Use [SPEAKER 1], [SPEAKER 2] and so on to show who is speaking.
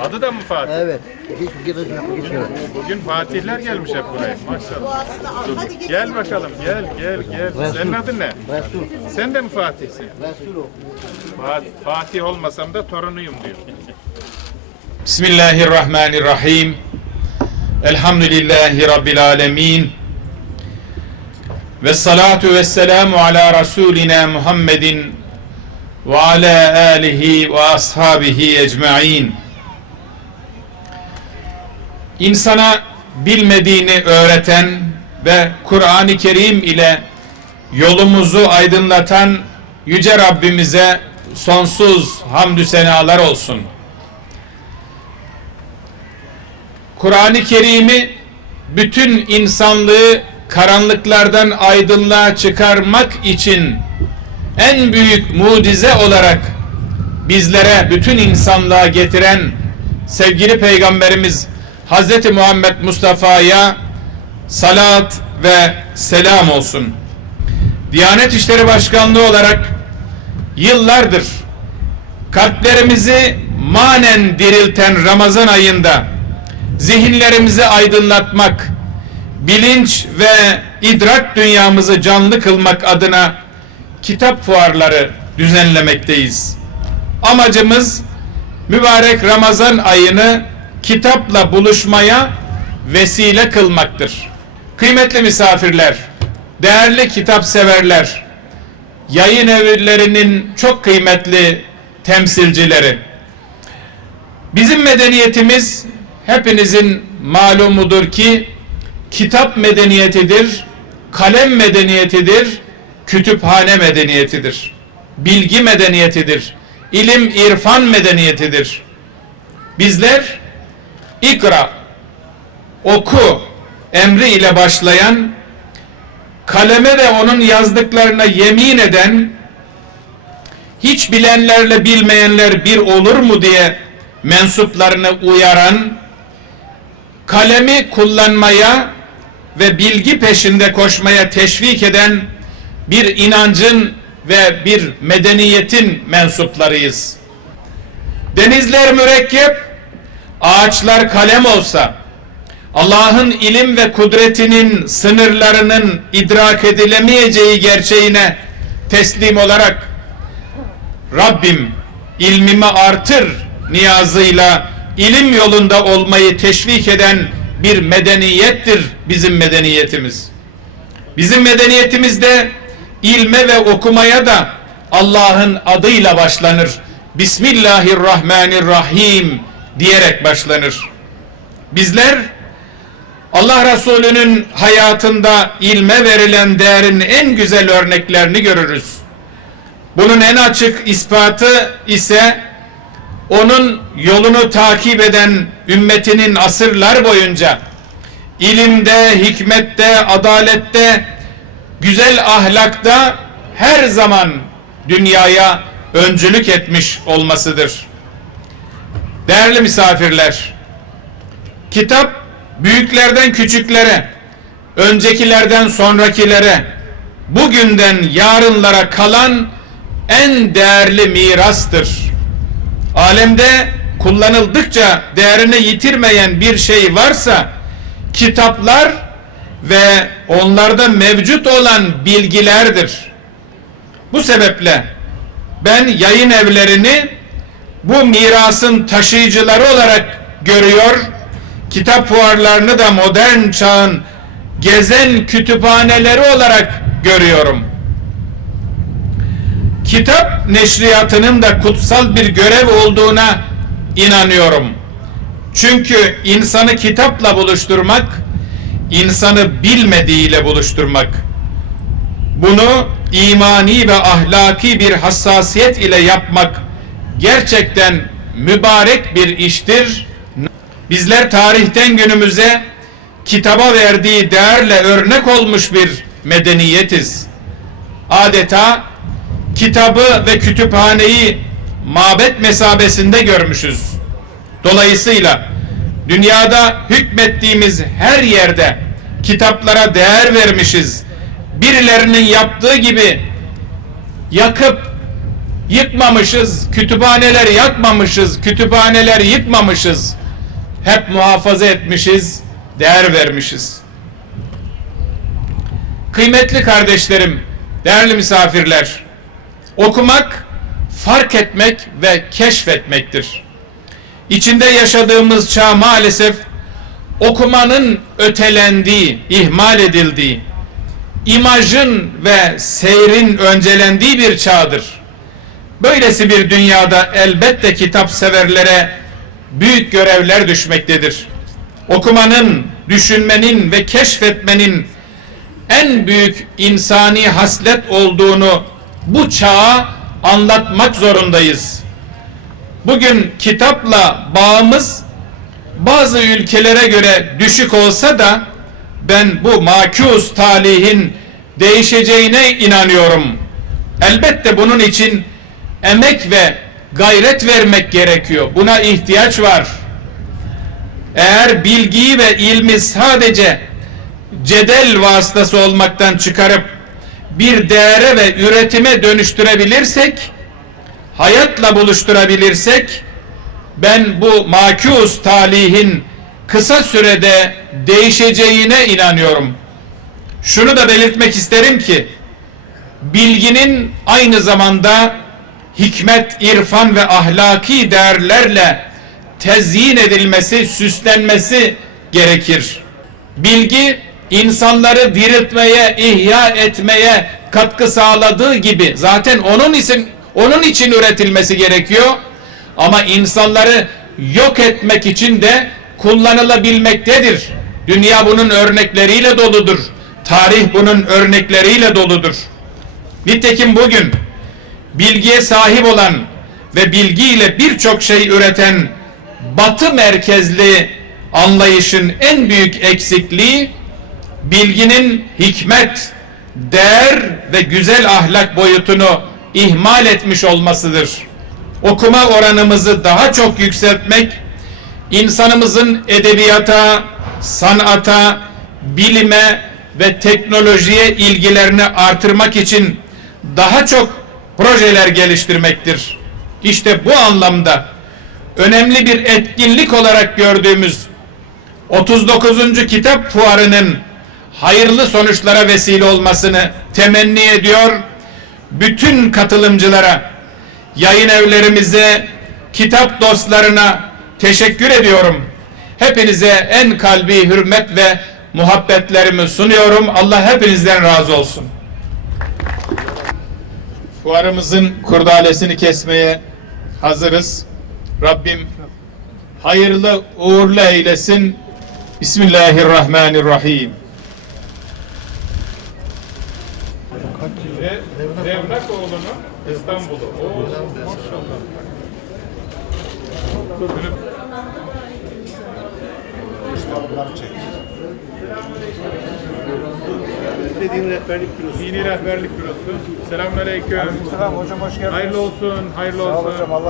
[SPEAKER 1] Adı da mı Fatih?
[SPEAKER 2] Evet. Hiç.
[SPEAKER 1] Bugün Fatihler gelmiş hep buraya. Maşallah. Gel bakalım gel gel gel. Senin adın ne?
[SPEAKER 2] Resul.
[SPEAKER 1] Sen de mi Fatih'sin?
[SPEAKER 2] Resul o.
[SPEAKER 1] Fa- Fatih olmasam da torunuyum diyor.
[SPEAKER 3] Bismillahirrahmanirrahim. Elhamdülillahi Rabbil alemin. Ve salatu ve selamu ala Resulina Muhammedin ve ala alihi ve ashabihi ecma'in. İnsana bilmediğini öğreten ve Kur'an-ı Kerim ile yolumuzu aydınlatan Yüce Rabbimize sonsuz hamdü senalar olsun. Kur'an-ı Kerim'i bütün insanlığı karanlıklardan aydınlığa çıkarmak için en büyük mucize olarak bizlere bütün insanlığa getiren sevgili peygamberimiz Hz. Muhammed Mustafa'ya salat ve selam olsun. Diyanet İşleri Başkanlığı olarak yıllardır kalplerimizi manen dirilten Ramazan ayında zihinlerimizi aydınlatmak, bilinç ve idrak dünyamızı canlı kılmak adına kitap fuarları düzenlemekteyiz. Amacımız mübarek Ramazan ayını kitapla buluşmaya vesile kılmaktır. Kıymetli misafirler, değerli kitap severler, yayın evlerinin çok kıymetli temsilcileri, Bizim medeniyetimiz hepinizin malumudur ki kitap medeniyetidir, kalem medeniyetidir, kütüphane medeniyetidir. Bilgi medeniyetidir, ilim irfan medeniyetidir. Bizler ikra, oku emri ile başlayan, kaleme ve onun yazdıklarına yemin eden, hiç bilenlerle bilmeyenler bir olur mu diye mensuplarını uyaran, kalemi kullanmaya ve bilgi peşinde koşmaya teşvik eden bir inancın ve bir medeniyetin mensuplarıyız. Denizler mürekkep, ağaçlar kalem olsa, Allah'ın ilim ve kudretinin sınırlarının idrak edilemeyeceği gerçeğine teslim olarak Rabbim ilmimi artır niyazıyla ilim yolunda olmayı teşvik eden bir medeniyettir bizim medeniyetimiz. Bizim medeniyetimizde ilme ve okumaya da Allah'ın adıyla başlanır. Bismillahirrahmanirrahim diyerek başlanır. Bizler Allah Resulü'nün hayatında ilme verilen değerin en güzel örneklerini görürüz. Bunun en açık ispatı ise onun yolunu takip eden ümmetinin asırlar boyunca ilimde, hikmette, adalette, güzel ahlakta her zaman dünyaya öncülük etmiş olmasıdır. Değerli misafirler, kitap büyüklerden küçüklere, öncekilerden sonrakilere, bugünden yarınlara kalan en değerli mirastır. Alemde kullanıldıkça değerini yitirmeyen bir şey varsa kitaplar ve onlarda mevcut olan bilgilerdir. Bu sebeple ben yayın evlerini bu mirasın taşıyıcıları olarak görüyor, kitap fuarlarını da modern çağın gezen kütüphaneleri olarak görüyorum kitap neşriyatının da kutsal bir görev olduğuna inanıyorum. Çünkü insanı kitapla buluşturmak, insanı bilmediğiyle buluşturmak. Bunu imani ve ahlaki bir hassasiyet ile yapmak gerçekten mübarek bir iştir. Bizler tarihten günümüze kitaba verdiği değerle örnek olmuş bir medeniyetiz. Adeta kitabı ve kütüphaneyi mabet mesabesinde görmüşüz. Dolayısıyla dünyada hükmettiğimiz her yerde kitaplara değer vermişiz. Birilerinin yaptığı gibi yakıp Yıkmamışız, kütüphaneleri yakmamışız, kütüphaneler yıkmamışız. Hep muhafaza etmişiz, değer vermişiz. Kıymetli kardeşlerim, değerli misafirler, okumak, fark etmek ve keşfetmektir. İçinde yaşadığımız çağ maalesef okumanın ötelendiği, ihmal edildiği, imajın ve seyrin öncelendiği bir çağdır. Böylesi bir dünyada elbette kitap severlere büyük görevler düşmektedir. Okumanın, düşünmenin ve keşfetmenin en büyük insani haslet olduğunu bu çağa anlatmak zorundayız. Bugün kitapla bağımız bazı ülkelere göre düşük olsa da ben bu makus talihin değişeceğine inanıyorum. Elbette bunun için emek ve gayret vermek gerekiyor. Buna ihtiyaç var. Eğer bilgiyi ve ilmi sadece cedel vasıtası olmaktan çıkarıp bir değere ve üretime dönüştürebilirsek, hayatla buluşturabilirsek, ben bu makus talihin kısa sürede değişeceğine inanıyorum. Şunu da belirtmek isterim ki, bilginin aynı zamanda hikmet, irfan ve ahlaki değerlerle tezyin edilmesi, süslenmesi gerekir. Bilgi insanları diriltmeye, ihya etmeye katkı sağladığı gibi zaten onun için onun için üretilmesi gerekiyor. Ama insanları yok etmek için de kullanılabilmektedir. Dünya bunun örnekleriyle doludur. Tarih bunun örnekleriyle doludur. Nitekim bugün bilgiye sahip olan ve bilgiyle birçok şey üreten batı merkezli anlayışın en büyük eksikliği bilginin hikmet, değer ve güzel ahlak boyutunu ihmal etmiş olmasıdır. Okuma oranımızı daha çok yükseltmek, insanımızın edebiyata, sanata, bilime ve teknolojiye ilgilerini artırmak için daha çok projeler geliştirmektir. İşte bu anlamda önemli bir etkinlik olarak gördüğümüz 39. Kitap Fuarı'nın hayırlı sonuçlara vesile olmasını temenni ediyor. Bütün katılımcılara, yayın evlerimize, kitap dostlarına teşekkür ediyorum. Hepinize en kalbi hürmet ve muhabbetlerimi sunuyorum. Allah hepinizden razı olsun. Fuarımızın kurdalesini kesmeye hazırız. Rabbim hayırlı uğurlu eylesin. Bismillahirrahmanirrahim. Ve Devnak oğlunu İstanbul'u. Maşallah.
[SPEAKER 2] Dediğin rehberlik bürosu.
[SPEAKER 1] Dini Rehberlik Bürosu. Selamünaleyküm.
[SPEAKER 2] Selam hocam hoş geldiniz.
[SPEAKER 1] Hayırlı olsun, hayırlı
[SPEAKER 2] Sağ ol
[SPEAKER 1] olsun.
[SPEAKER 2] hocam Allah